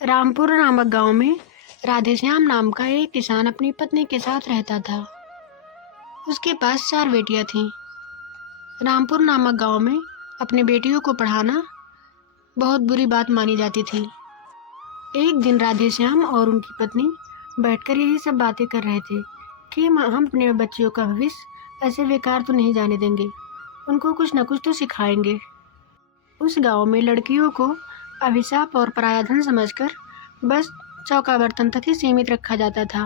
रामपुर नामक गांव में राधेश्याम नाम का एक किसान अपनी पत्नी के साथ रहता था। उसके पास 4 बेटियां थीं। रामपुर नामक गांव में अपनी बेटियों को पढ़ाना बहुत बुरी बात मानी जाती थी। एक दिन राधेश्याम और उनकी पत्नी बैठकर यही सब बातें कर रहे थे कि हम अपने बच्चियों का भविष्य ऐसे बेकार तो नहीं जाने देंगे, उनको कुछ न कुछ तो सिखाएंगे। उस गांव में लड़कियों को अभिशाप और पराया धन समझकर बस चौका बर्तन तक ही सीमित रखा जाता था।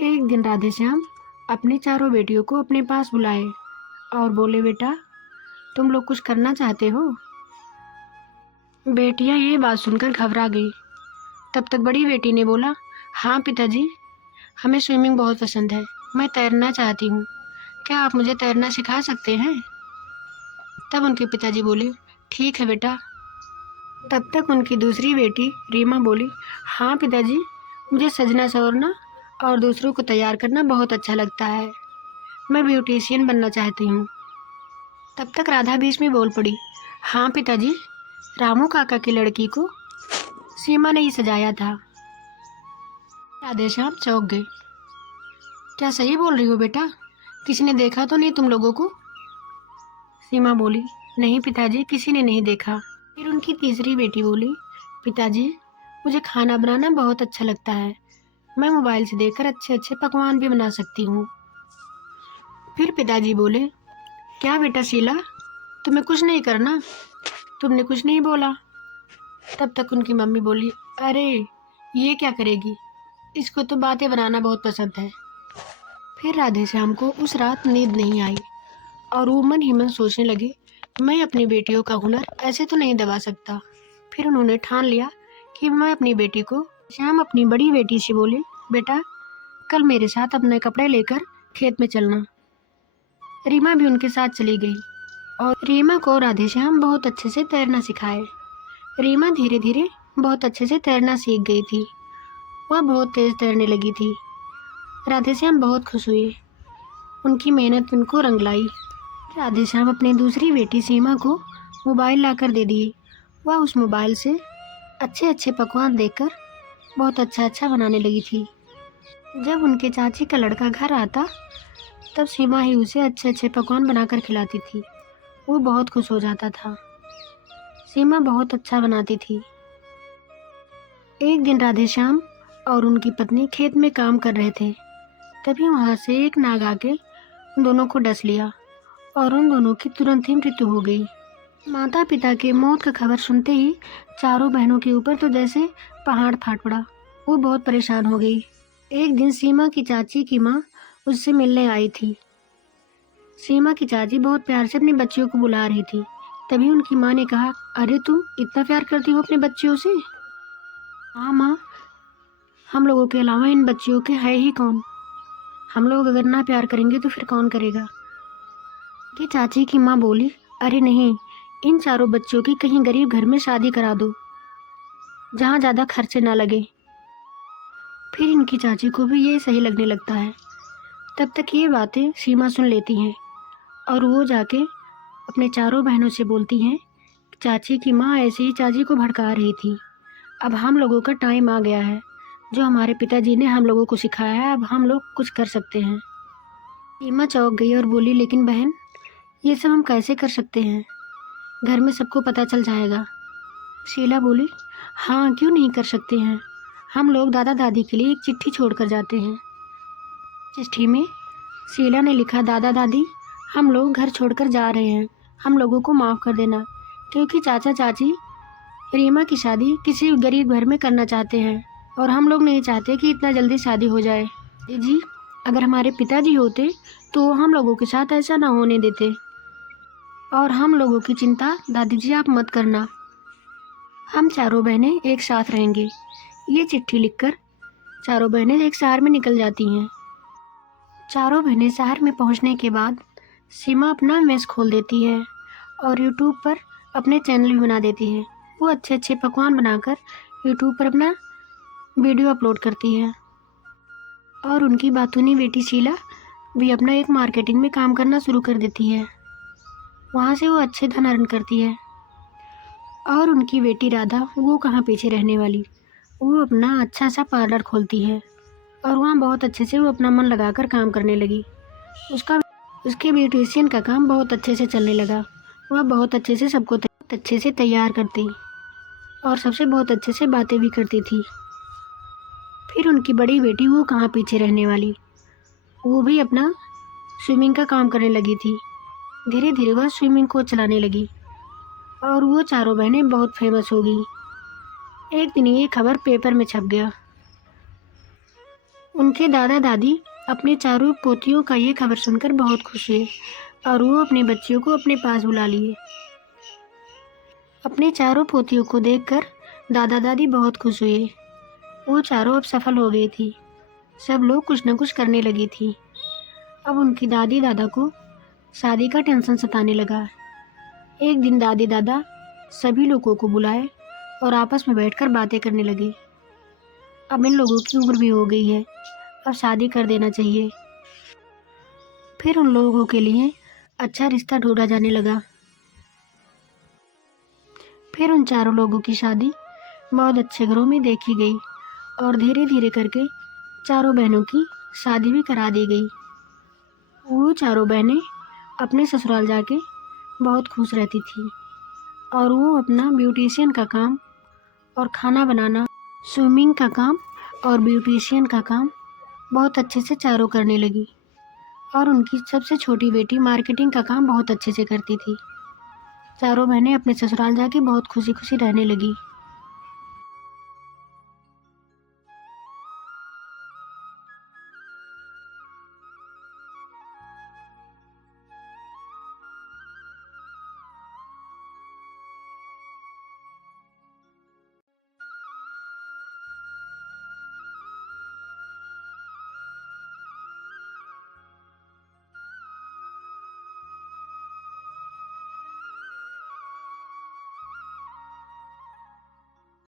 एक दिन राधेश्याम अपनी 4 बेटियों को अपने पास बुलाए और बोले, बेटा तुम लोग कुछ करना चाहते हो? बेटियां ये बात सुनकर घबरा गई। तब तक बड़ी बेटी ने बोला, हाँ पिताजी, हमें स्विमिंग बहुत पसंद है, मैं तैरना चाहती हूँ, क्या आप मुझे तैरना सिखा सकते हैं? तब उनके पिताजी बोले, ठीक है बेटा। तब तक उनकी दूसरी बेटी रीमा बोली, हाँ पिताजी, मुझे सजना संवरना और दूसरों को तैयार करना बहुत अच्छा लगता है, मैं ब्यूटिशियन बनना चाहती हूँ। तब तक राधा बीच में बोल पड़ी, हाँ पिताजी, रामू काका की लड़की को सीमा ने ही सजाया था। राधेश्याम चौंक गए। क्या सही बोल रही हो बेटा? किसी ने देखा तो नहीं तुम लोगों को? सीमा बोली, नहीं पिताजी, किसी ने नहीं देखा। फिर उनकी तीसरी बेटी बोली, पिताजी, मुझे खाना बनाना बहुत अच्छा लगता है, मैं मोबाइल से देखकर अच्छे अच्छे पकवान भी बना सकती हूँ। फिर पिताजी बोले, क्या बेटा शीला, तुम्हें कुछ नहीं करना? तुमने कुछ नहीं बोला। तब तक उनकी मम्मी बोली, अरे ये क्या करेगी, इसको तो बातें बनाना बहुत पसंद है। फिर राधेश्याम को उस रात नींद नहीं आई और वो मन ही मन सोचने लगे, मैं अपनी बेटियों का हुनर ऐसे तो नहीं दबा सकता। फिर उन्होंने ठान लिया कि मैं अपनी बेटी को, श्याम अपनी बड़ी बेटी से बोले, बेटा कल मेरे साथ अपने कपड़े लेकर खेत में चलना। रीमा भी उनके साथ चली गई और रीमा को राधेश्याम बहुत अच्छे से तैरना सिखाए। रीमा धीरे धीरे बहुत अच्छे से तैरना सीख गई थी, वह बहुत तेज तैरने लगी थी। राधेश्याम बहुत खुश हुए, उनकी मेहनत उनको रंग लाई। राधेश्याम अपनी दूसरी बेटी सीमा को मोबाइल लाकर दे दिए। वह उस मोबाइल से अच्छे अच्छे पकवान देखकर बहुत अच्छा बनाने लगी थी। जब उनके चाची का लड़का घर आता तब सीमा ही उसे अच्छे अच्छे पकवान बनाकर खिलाती थी। वो बहुत खुश हो जाता था। सीमा बहुत अच्छा बनाती थी। एक दिन राधेश्याम और उनकी पत्नी खेत में काम कर रहे थे। तभी वहाँ से एक नाग आके उन दोनों को डस लिया और उन दोनों की तुरंत ही मृत्यु हो गई। माता पिता के मौत का खबर सुनते ही चारों बहनों के ऊपर तो जैसे पहाड़ फाट पड़ा। वो बहुत परेशान हो गई। एक दिन सीमा की चाची की माँ उससे मिलने आई थी। सीमा की चाची बहुत प्यार से अपनी बच्चियों को बुला रही थी। तभी उनकी माँ ने कहा, अरे तुम इतना प्यार करती हो अपने बच्चियों से? हाँ माँ, हम लोगों के अलावा इन बच्चियों के है ही कौन? हम लोग अगर ना प्यार करेंगे तो फिर कौन करेगा? कि चाची की माँ बोली, अरे नहीं, इन चारों बच्चों की कहीं गरीब घर में शादी करा दो जहाँ ज़्यादा खर्चे ना लगे। फिर इनकी चाची को भी ये सही लगने लगता है। तब तक ये बातें सीमा सुन लेती हैं और वो जाके अपने चारों बहनों से बोलती हैं, चाची की माँ ऐसे ही चाची को भड़का रही थी, अब हम लोगों का टाइम आ गया है, जो हमारे पिताजी ने हम लोगों को सिखाया है अब हम लोग कुछ कर सकते हैं। सीमा चौंक गई और बोली, लेकिन बहन, ये सब हम कैसे कर सकते हैं? घर में सबको पता चल जाएगा। शीला बोली, हाँ क्यों नहीं कर सकते हैं, हम लोग दादा दादी के लिए एक चिट्ठी छोड़कर जाते हैं। चिट्ठी में शीला ने लिखा, दादा दादी, हम लोग घर छोड़कर जा रहे हैं, हम लोगों को माफ़ कर देना, क्योंकि चाचा चाची रीमा की शादी किसी गरीब घर में करना चाहते हैं और हम लोग नहीं चाहते कि इतना जल्दी शादी हो जाए। जी, अगर हमारे पिताजी होते तो हम लोगों के साथ ऐसा ना होने देते और हम लोगों की चिंता दादी जी आप मत करना, हम चारों बहनें एक साथ रहेंगे। ये चिट्ठी लिखकर चारों बहनें एक शहर में निकल जाती हैं। चारों बहनें शहर में पहुंचने के बाद सीमा अपना मेस खोल देती है और यूट्यूब पर अपने चैनल भी बना देती है। वो अच्छे अच्छे पकवान बनाकर यूट्यूब पर अपना वीडियो अपलोड करती है और उनकी बातूनी बेटी शीला भी अपना एक मार्केटिंग में काम करना शुरू कर देती है। वहाँ से वो अच्छे धन अर्न करती है। और उनकी बेटी राधा वो कहाँ पीछे रहने वाली, वो अपना अच्छा सा पार्लर खोलती है और वहाँ बहुत अच्छे से वो अपना मन लगाकर काम करने लगी। उसका उसके ब्यूटिशियन का काम बहुत अच्छे से चलने लगा। वह बहुत अच्छे से सबको अच्छे से तैयार करती और सबसे बहुत अच्छे से बातें भी करती थी। फिर उनकी बड़ी बेटी वो कहाँ पीछे रहने वाली, वो भी अपना स्विमिंग का काम करने लगी थी। धीरे धीरे वह स्विमिंग कोच चलाने लगी और वो चारों बहनें बहुत फेमस हो गई। एक दिन ये खबर पेपर में छप गया। उनके दादा दादी अपने चारों पोतियों का ये खबर सुनकर बहुत खुश हुए और वो अपने बच्चियों को अपने पास बुला लिए। अपने चारों पोतियों को देखकर दादा दादी बहुत खुश हुए। वो चारों अब सफल हो गई थी। सब लोग कुछ न कुछ करने लगी थी। अब उनकी दादी दादा को शादी का टेंशन सताने लगा। एक दिन दादी दादा सभी लोगों को बुलाए और आपस में बैठकर बातें करने लगे। अब इन लोगों की उम्र भी हो गई है, अब शादी कर देना चाहिए। फिर उन लोगों के लिए अच्छा रिश्ता ढूंढा जाने लगा। फिर उन चारों लोगों की शादी बहुत अच्छे घरों में देखी गई और धीरे धीरे करके चारों बहनों की शादी भी करा दी गई। वो चारों बहनें अपने ससुराल जाके बहुत खुश रहती थी और वो अपना ब्यूटिशियन का काम और खाना बनाना, स्विमिंग का काम और ब्यूटिशियन का काम बहुत अच्छे से चारों करने लगी। और उनकी सबसे छोटी बेटी मार्केटिंग का काम बहुत अच्छे से करती थी। चारों बहनें अपने ससुराल जाके बहुत खुशी खुशी रहने लगी।